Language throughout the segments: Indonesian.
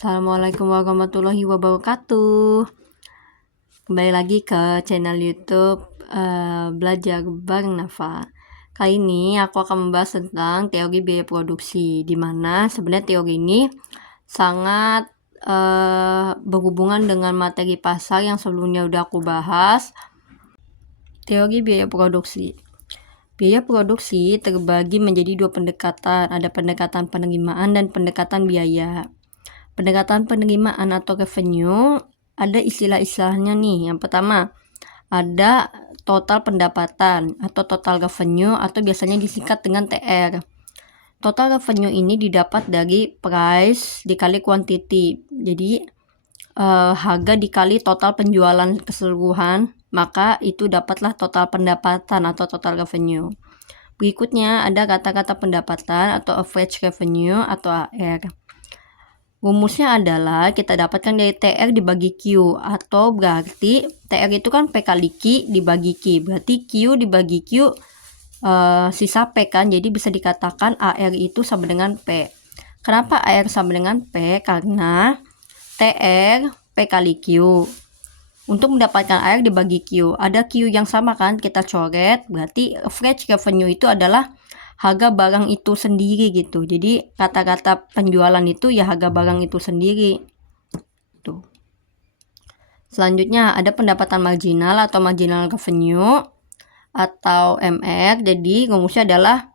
Assalamualaikum warahmatullahi wabarakatuh. Kembali lagi ke channel YouTube Belajar Bareng Nafa. Kali ini aku akan membahas tentang teori biaya produksi, di mana sebenarnya teori ini sangat berhubungan dengan materi pasar yang sebelumnya udah aku bahas. Teori biaya produksi. Biaya produksi terbagi menjadi dua pendekatan, ada pendekatan penerimaan dan pendekatan biaya. Pendekatan penerimaan atau revenue ada istilah-istilahnya nih. Yang pertama ada total pendapatan atau total revenue atau biasanya disingkat dengan TR. Total revenue ini didapat dari price dikali quantity. Jadi harga dikali total penjualan keseluruhan, maka itu dapatlah total pendapatan atau total revenue. Berikutnya ada kata-kata pendapatan atau average revenue atau AR. Rumusnya adalah kita dapatkan dari TR dibagi Q, atau berarti TR itu kan P kali Q dibagi Q, berarti Q dibagi Q sisa P kan, jadi bisa dikatakan AR itu sama dengan P. Kenapa AR sama dengan P? Karena TR P kali Q. Untuk mendapatkan AR dibagi Q, ada Q yang sama kan, kita coret, berarti average revenue itu adalah harga barang itu sendiri gitu. Jadi kata-kata penjualan itu ya harga barang itu sendiri. Tuh. Selanjutnya ada pendapatan marginal atau marginal revenue atau MR. Jadi rumusnya adalah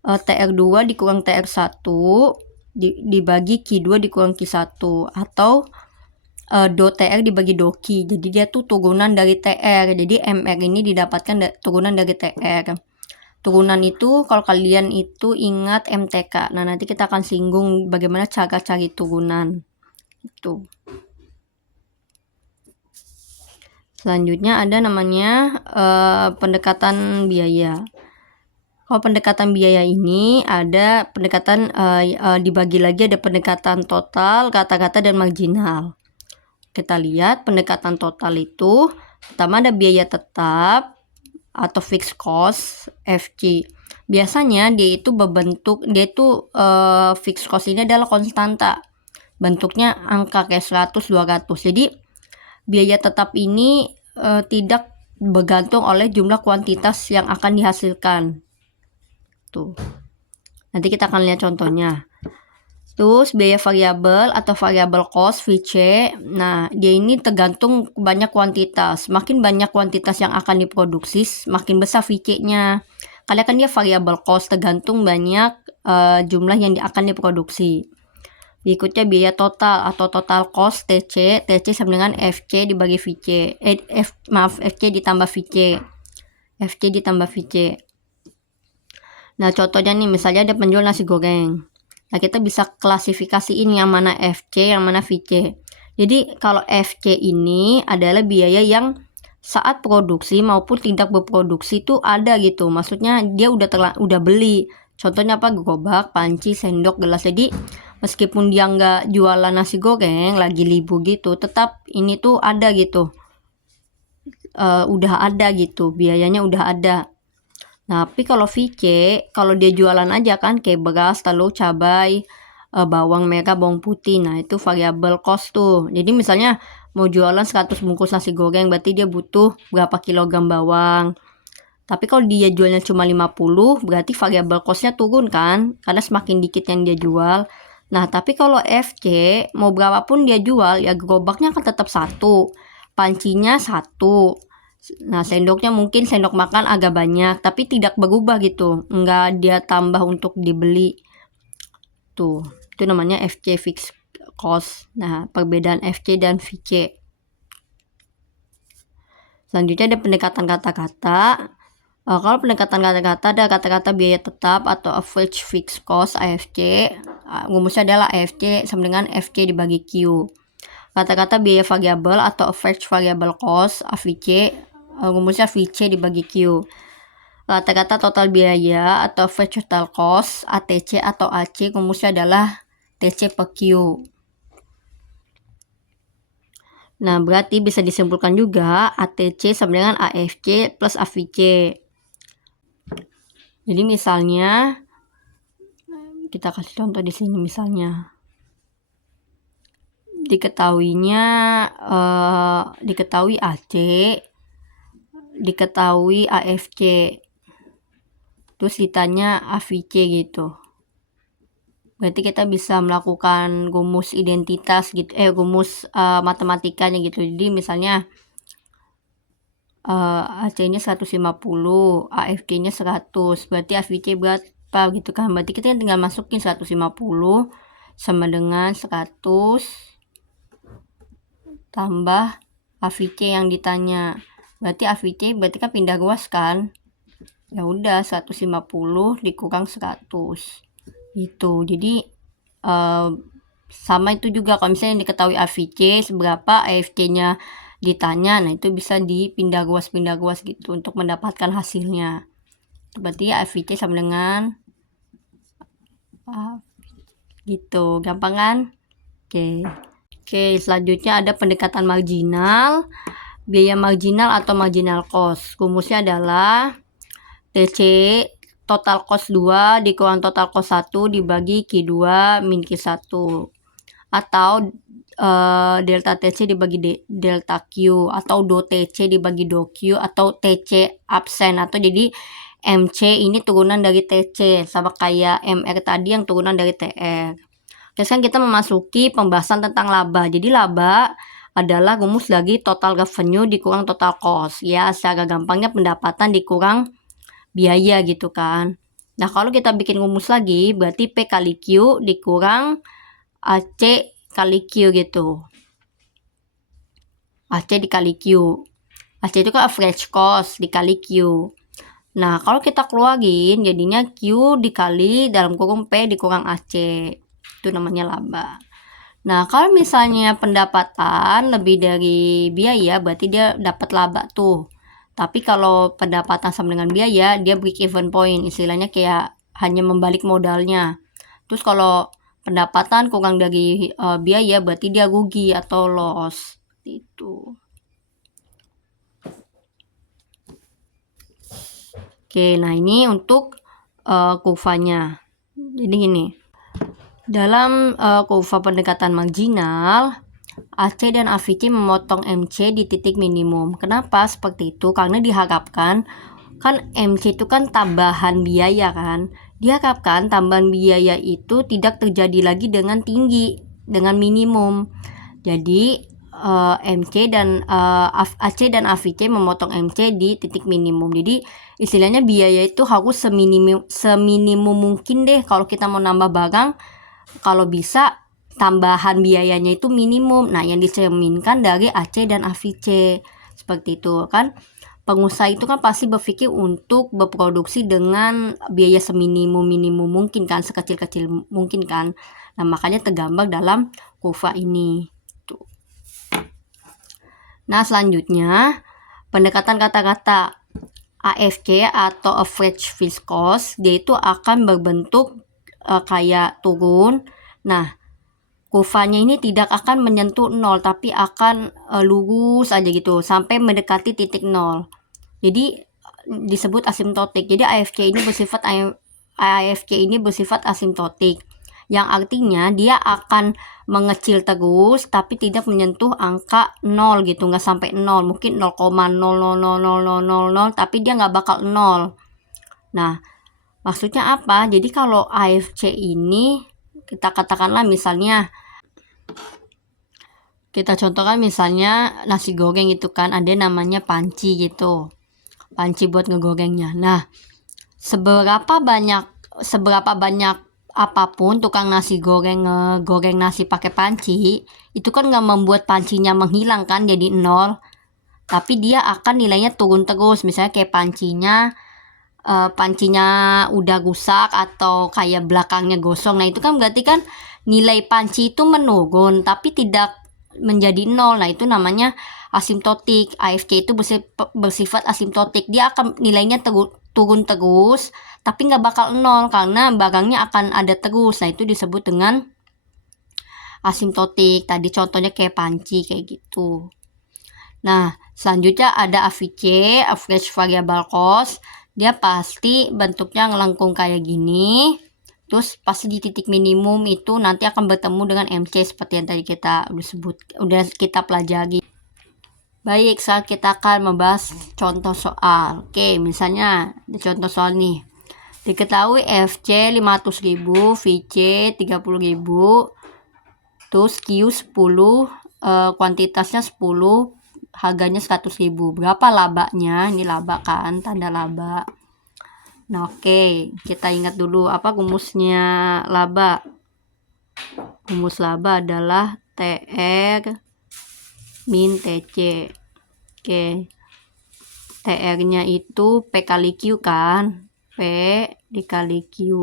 TR2 dikurang TR1 dibagi Q2 dikurang Q1 atau do TR dibagi do Q. Jadi dia tuh turunan dari TR. Jadi MR ini didapatkan turunan dari TR. Turunan itu kalau kalian itu ingat MTK. Nah, nanti kita akan singgung bagaimana cara cari turunan. Itu. Selanjutnya ada namanya pendekatan biaya. Kalau pendekatan biaya ini ada pendekatan dibagi lagi, ada pendekatan total, kata-kata dan marginal. Kita lihat pendekatan total itu pertama ada biaya tetap atau fixed cost FC. Biasanya dia itu fixed cost ini adalah konstanta. Bentuknya angka kayak 100, 200. Jadi biaya tetap ini tidak bergantung oleh jumlah kuantitas yang akan dihasilkan. Tuh. Nanti kita akan lihat contohnya. Terus biaya variabel atau variable cost VC. Nah, dia ini tergantung banyak kuantitas. Makin banyak kuantitas yang akan diproduksi, makin besar VC-nya. Karena kan dia variable cost, tergantung banyak jumlah yang akan diproduksi. Berikutnya biaya total atau total cost TC. TC sama dengan FC dibagi VC. FC ditambah VC. FC ditambah VC. Nah, contohnya nih, misalnya ada penjual nasi goreng. Nah, kita bisa klasifikasiin yang mana FC, yang mana VC. Jadi, kalau FC ini adalah biaya yang saat produksi maupun tidak berproduksi itu ada gitu. Maksudnya dia udah beli. Contohnya apa? Gerobak, panci, sendok, gelas. Jadi, meskipun dia nggak jualan nasi goreng, lagi libur gitu, tetap ini tuh ada gitu. Udah ada gitu, biayanya udah ada. Tapi kalau VC, kalau dia jualan aja kan kayak beras, telur, cabai, bawang merah, bawang putih. Nah, itu variable cost tuh. Jadi misalnya mau jualan 100 bungkus nasi goreng, berarti dia butuh berapa kilogram bawang. Tapi kalau dia jualnya cuma 50, berarti variable costnya turun kan, karena semakin dikit yang dia jual. Nah, tapi kalau FC, mau berapapun dia jual, ya gerobaknya kan tetap satu, pancinya satu. Nah, sendoknya mungkin sendok makan agak banyak, tapi tidak berubah gitu. Enggak dia tambah untuk dibeli. Tuh, itu namanya FC, fixed cost. Nah, perbedaan FC dan VC. Selanjutnya ada pendekatan kata-kata. Kalau pendekatan kata-kata ada kata-kata biaya tetap atau average fixed cost AFC. Rumusnya adalah AFC sama dengan FC dibagi Q. Kata-kata biaya variabel atau average variable cost AVC. Rumusnya VC dibagi Q. Kata-kata total biaya atau average total cost ATC atau AC. Rumusnya adalah TC per Q. Nah, berarti bisa disimpulkan juga ATC sama dengan AFC plus AVC. Jadi misalnya kita kasih contoh di sini misalnya. diketahui AC, diketahui AFC, terus ditanya AVC gitu. Berarti kita bisa melakukan rumus identitas gitu, rumus matematikanya gitu. Jadi misalnya AC-nya 150, AFC-nya 100, berarti AVC berapa gitu kan. Berarti kita tinggal masukin 150 sama dengan 100 tambah AVC yang ditanya. Berarti AVC berarti kan pindah ruas kan. Ya udah 150 dikurang 100. Gitu. Jadi sama itu juga kalau misalnya diketahui AVC seberapa, AFC-nya ditanya, nah itu bisa dipindah ruas gitu untuk mendapatkan hasilnya. Berarti AVC sama dengan gitu, gampang kan? Oke, selanjutnya ada pendekatan marginal, biaya marginal atau marginal cost. Rumusnya adalah TC total cost 2 dikurang total cost 1 dibagi Q2 min Q1, atau delta TC dibagi delta Q, atau do TC dibagi do Q, atau TC absen, atau jadi MC ini turunan dari TC sama kayak MR tadi yang turunan dari TR. Sekarang kita memasuki pembahasan tentang laba. Jadi laba adalah rumus lagi total revenue dikurang total cost. Ya, secara gampangnya pendapatan dikurang biaya gitu kan. Nah, kalau kita bikin rumus lagi, berarti P kali Q dikurang AC kali Q gitu. AC dikali Q. AC itu kan average cost dikali Q. Nah, kalau kita keluarin jadinya Q dikali dalam kurung P dikurang AC. Itu namanya laba. Nah, kalau misalnya pendapatan lebih dari biaya, berarti dia dapat laba tuh. Tapi kalau pendapatan sama dengan biaya, dia break even point. Istilahnya kayak hanya membalik modalnya. Terus kalau pendapatan kurang dari biaya, berarti dia rugi atau loss. Itu. Oke, nah ini untuk kurvanya. Jadi gini. Dalam kurva pendekatan marginal, AC dan AVC memotong MC di titik minimum. Kenapa seperti itu? Karena diharapkan kan MC itu kan tambahan biaya kan. Diharapkan tambahan biaya itu tidak terjadi lagi dengan tinggi, dengan minimum. Jadi MC dan AC dan AVC memotong MC di titik minimum. Jadi istilahnya biaya itu harus seminimum mungkin deh kalau kita mau nambah barang. Kalau bisa tambahan biayanya itu minimum. Nah, yang dicerminkan dari AC dan AVC seperti itu kan. Pengusaha itu kan pasti berpikir untuk berproduksi dengan biaya seminimum mungkin kan, sekecil-kecil mungkin kan. Nah, makanya tergambar dalam kurva ini. Tuh. Nah, selanjutnya pendekatan kata-kata AFC atau average fixed cost, dia itu akan berbentuk kayak turun. Nah, kurvanya ini tidak akan menyentuh 0, tapi akan lurus aja gitu sampai mendekati titik 0. Jadi disebut asimptotik. Jadi AFC ini bersifat asimptotik, yang artinya dia akan mengecil terus tapi tidak menyentuh angka 0 gitu, nggak sampai 0, mungkin 0,000000, tapi dia nggak bakal 0. Nah, maksudnya apa? Jadi kalau AFC ini kita katakanlah misalnya, kita contohkan misalnya nasi goreng itu kan ada namanya panci gitu. Panci buat ngegorengnya. Nah, seberapa banyak apapun tukang nasi goreng ngegoreng nasi pakai panci, itu kan nggak membuat pancinya menghilang kan jadi 0. Tapi dia akan nilainya turun terus. Misalnya kayak pancinya udah rusak atau kayak belakangnya gosong. Nah, itu kan berarti kan nilai panci itu menurun tapi tidak menjadi 0. Nah, itu namanya asimptotik. AFC itu bersifat asimptotik. Dia akan nilainya turun terus tapi nggak bakal 0 karena barangnya akan ada terus. Nah, itu disebut dengan asimptotik. Tadi contohnya kayak panci kayak gitu. Nah, selanjutnya ada AVC, average variable cost. Dia pasti bentuknya ngelengkung kayak gini. terus pasti di titik minimum itu nanti akan bertemu dengan MC seperti yang tadi kita udah kita pelajari. Baik, sekarang kita akan membahas contoh soal. Oke, misalnya contoh soal nih. Diketahui FC 500.000, VC 30.000, terus Q 10, kuantitasnya 10, harganya 100.000. Berapa labanya? Ini laba kan, tanda laba. Nah, oke, kita ingat dulu apa rumusnya laba. Rumus laba adalah TR min TC. Oke. TR-nya itu P kali Q kan. P dikali Q.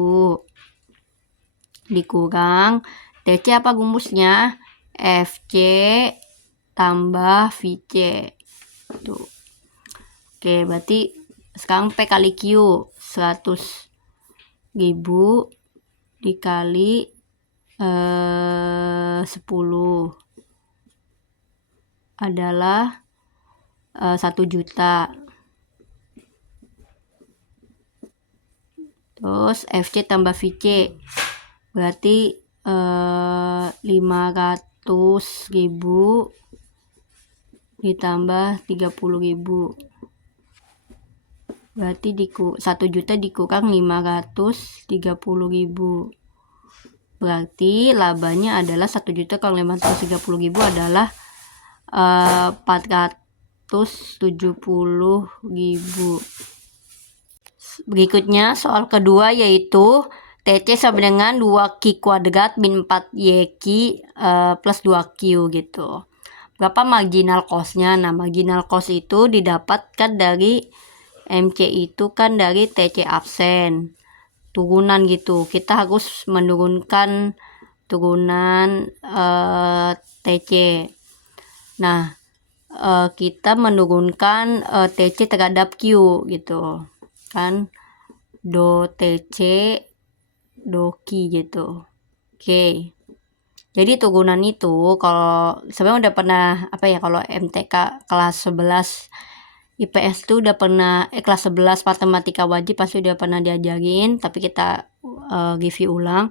Dikurang TC apa rumusnya? FC tambah VC. Tuh. Oke, berarti sekarang P kali Q 100.000 dikali 10 adalah 1 juta. Terus FC tambah VC berarti 500.000 ditambah 30.000. Berarti 1 juta dikurang 530.000. Berarti labanya adalah 1 juta kurang 530.000 adalah 470.000. Berikutnya soal kedua yaitu TC sama dengan 2Q kuadrat min 4YQ plus 2Q gitu. Berapa marginal cost-nya? Nah, marginal cost itu didapatkan dari MC itu kan dari TC absen. Turunan gitu. Kita harus menurunkan turunan TC. Nah, kita menurunkan TC terhadap Q gitu. Kan do TC do Q gitu. Oke. Jadi turunan itu kalau sebenarnya udah pernah kalau MTK kelas 11 IPS tuh udah pernah kelas 11 matematika wajib pasti udah pernah diajarin, tapi kita review ulang.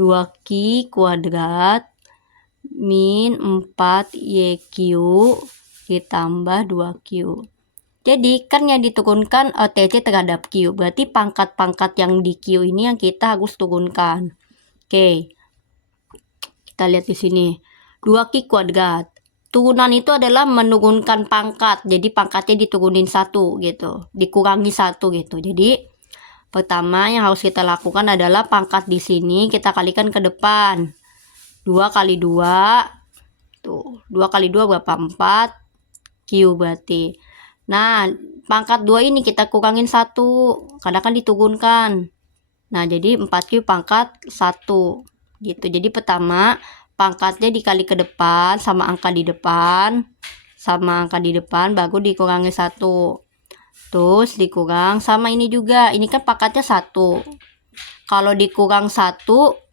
2Q kuadrat min 4YQ ditambah 2Q. Jadi kan yang diturunkan TC terhadap Q, berarti pangkat-pangkat yang di Q ini yang kita harus turunkan. Oke. Kita lihat di sini. 2Q kuadrat. Turunan itu adalah menurunkan pangkat. Jadi pangkatnya diturunin 1 gitu. Dikurangi 1 gitu. Jadi pertama yang harus kita lakukan adalah pangkat di sini kita kalikan ke depan. 2 kali 2. Tuh, 2 kali 2 berapa? 4 Q berarti. Nah, pangkat 2 ini kita kurangin 1. Karena kan diturunkan. Nah, jadi 4Q pangkat 1. Gitu. Jadi pertama pangkatnya dikali ke depan sama angka di depan baru dikurangi 1. Terus dikurang sama ini juga. Ini kan pangkatnya 1. Kalau dikurang 1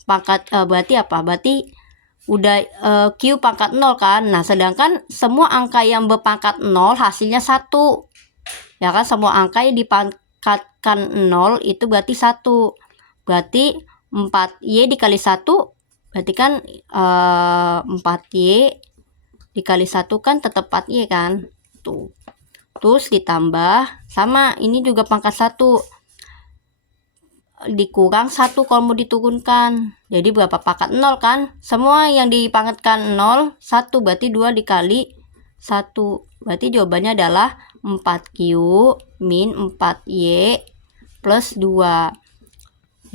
pangkat berarti apa? Berarti udah Q pangkat 0 kan. Nah, sedangkan semua angka yang berpangkat 0 hasilnya 1. Ya kan, semua angka yang dipangkatkan 0 itu berarti 1. Berarti 4Y dikali 1 berarti kan 4Y dikali 1 kan tetap 4Y kan. Tuh. Terus ditambah sama ini juga pangkat 1. Dikurang 1 kalau mau diturunkan. Jadi berapa? Pangkat 0 kan. Semua yang dipangkatkan 0 1 berarti 2 dikali 1. Berarti jawabannya adalah 4Q min 4Y plus 2.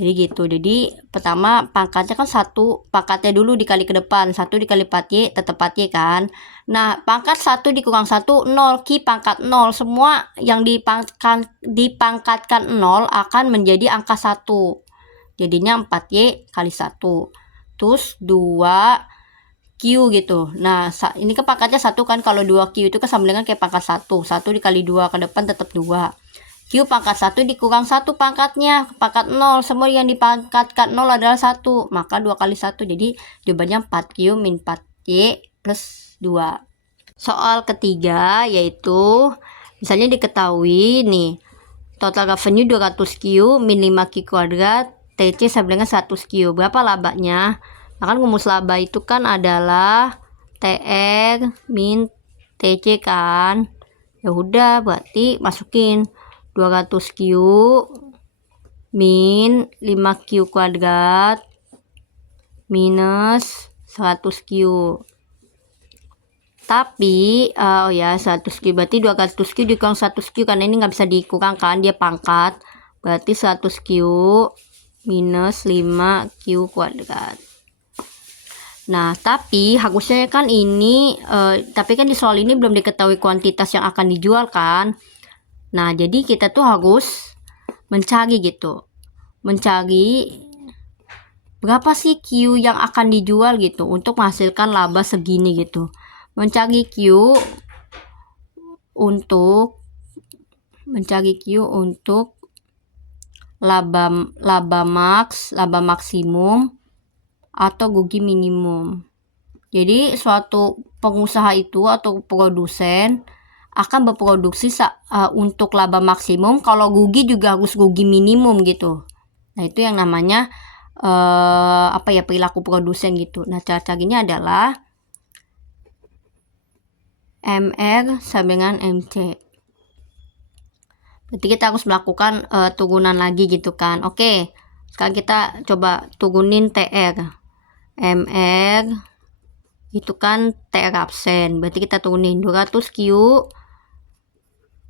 Jadi gitu. Jadi pertama pangkatnya kan 1, pangkatnya dulu dikali ke depan. 1 dikali 4Y tetap 4Y kan. Nah, pangkat 1 dikurang 1 0, Q pangkat 0. Semua yang dipangkatkan 0 akan menjadi angka 1. Jadinya 4Y kali 1. Terus 2Q gitu. Nah, ini kan pangkatnya 1 kan. Kalau 2Q itu kan sama dengan kayak pangkat 1. 1 dikali 2 ke depan tetap 2. Q pangkat 1 dikurang 1 pangkatnya, pangkat 0. Semua yang dipangkatkan 0 adalah 1. Maka 2 kali 1. Jadi jawabannya 4Q min 4Y plus 2. Soal ketiga yaitu misalnya diketahui nih total revenue 200Q min 5Q kuadrat, TC sama dengan 100Q. Berapa labanya? Nah kan rumus laba itu kan adalah TR min TC kan. Ya udah, berarti masukin 200Q min 5Q kuadrat minus 100Q. Tapi oh ya 100Q berarti 200Q dikurang 100Q karena ini nggak bisa dikurangkan, dia pangkat. Berarti 100Q minus 5Q kuadrat. Nah, tapi harusnya kan ini tapi kan di soal ini belum diketahui kuantitas yang akan dijual kan. Nah, jadi kita tuh harus mencari gitu. Mencari berapa sih Q yang akan dijual gitu untuk menghasilkan laba segini gitu. Mencari Q untuk laba max, laba maksimum atau rugi minimum. Jadi suatu pengusaha itu atau produsen akan berproduksi untuk laba maksimum, kalau rugi juga harus rugi minimum gitu. Nah, itu yang namanya perilaku produsen gitu. Nah, cara carinya adalah MR sama dengan MC. Berarti kita harus melakukan turunan lagi gitu kan. Oke, sekarang kita coba turunin TR. MR itu kan TR absen. Berarti kita turunin 200Q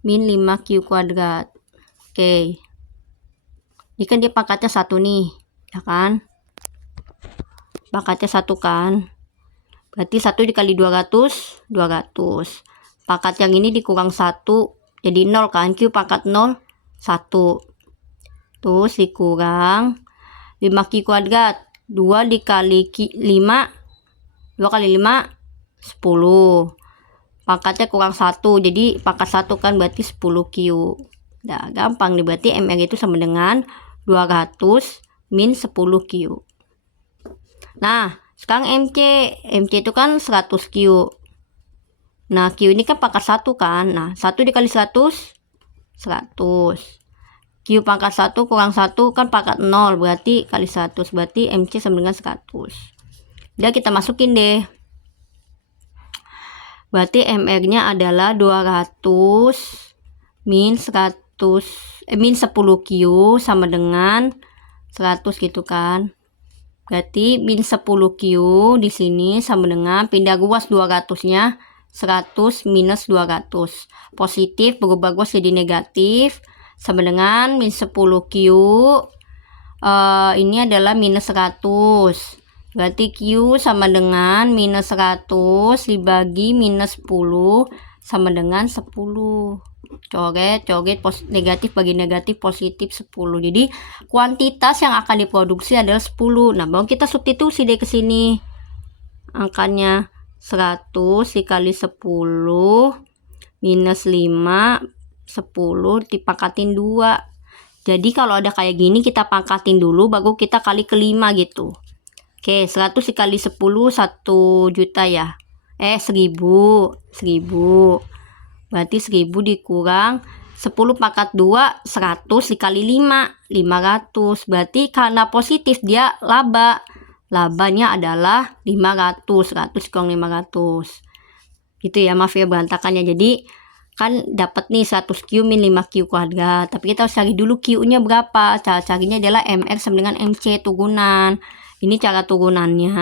min 5Q kuadrat. Oke. Ini kan dia pangkatnya 1 nih, ya kan? Pangkatnya 1 kan. Berarti 1 dikali 200, 200. Pangkat yang ini dikurang 1, jadi 0 kan. Q pangkat 0, 1. Terus dikurang 5Q kuadrat. 2 dikali 5, 2 kali 5, 10. Pangkatnya kurang 1, jadi pangkat 1 kan berarti 10Q. Nah, gampang nih, berarti MR itu sama dengan 200 min 10Q. Nah, sekarang MC itu kan 100Q. Nah, Q ini kan pangkat 1 kan. Nah, 1 dikali 100, 100. Q pangkat 1 kurang 1 kan pangkat 0, berarti kali 100. Berarti MC sama dengan 100. Udah, kita masukin deh. Berarti MR-nya adalah 200 min 10Q sama dengan 100 gitu kan. Berarti min 10Q di sini sama dengan pindah ruas 200-nya 100 minus 200. Positif berubah ruas jadi negatif sama dengan min 10Q ini adalah minus 100. Berarti Q sama dengan minus 100 dibagi minus 10 sama dengan 10. Coret negatif bagi negatif, positif 10. Jadi kuantitas yang akan diproduksi adalah 10. Nah, baru kita substitusi deh ke sini. Angkanya 100 dikali 10 minus 5, 10 dipangkatin 2. Jadi kalau ada kayak gini kita pangkatin dulu baru kita kali ke 5 gitu. Oke, 100 dikali 10 1 juta ya. 1000. Berarti 1000 dikurang 10 pangkat 2, 100 dikali 5, 500. Berarti karena positif dia laba. Labanya adalah 500. 100 kurang 500. Gitu ya, maaf ya berantakannya. Jadi kan dapat nih 100Q min 5Q kuadrat. Tapi kita harus cari dulu Q-nya berapa. Cara carinya adalah MR sama dengan MC turunan. Ini cara turunannya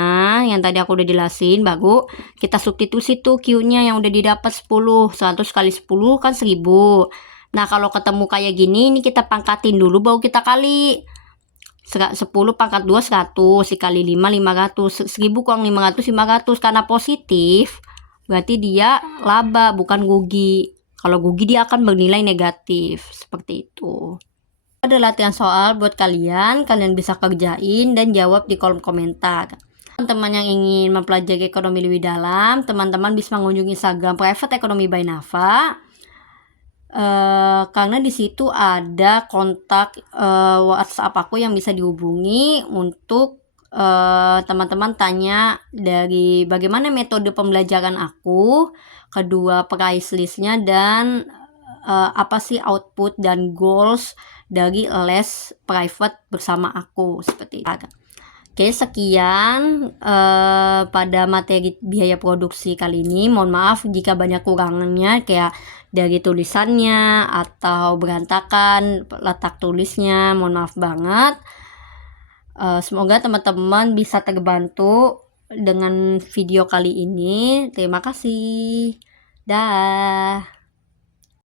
yang tadi aku udah jelasin. Baru kita substitusi tuh Q-nya yang udah didapat 10. 100 kali 10 kan 1000. Nah, kalau ketemu kayak gini, ini kita pangkatin dulu baru kita kali. 10 pangkat 2 100 dikali 5 500. 1000 kurang 500 500. Karena positif berarti dia laba bukan rugi. Kalau rugi dia akan bernilai negatif. Seperti itu. Ada latihan soal buat kalian bisa kerjain dan jawab di kolom komentar. Teman-teman yang ingin mempelajari ekonomi lebih dalam, teman-teman bisa mengunjungi Instagram Private Economy by Nafa. Karena di situ ada kontak WhatsApp aku yang bisa dihubungi untuk teman-teman tanya dari bagaimana metode pembelajaran aku, kedua price listnya, dan apa sih output dan goals dari les private bersama aku seperti itu. Oke, sekian pada materi biaya produksi kali ini. Mohon maaf jika banyak kurangannya kayak dari tulisannya atau berantakan letak tulisnya. Mohon maaf banget. Semoga teman-teman bisa terbantu dengan video kali ini. Terima kasih. Dah.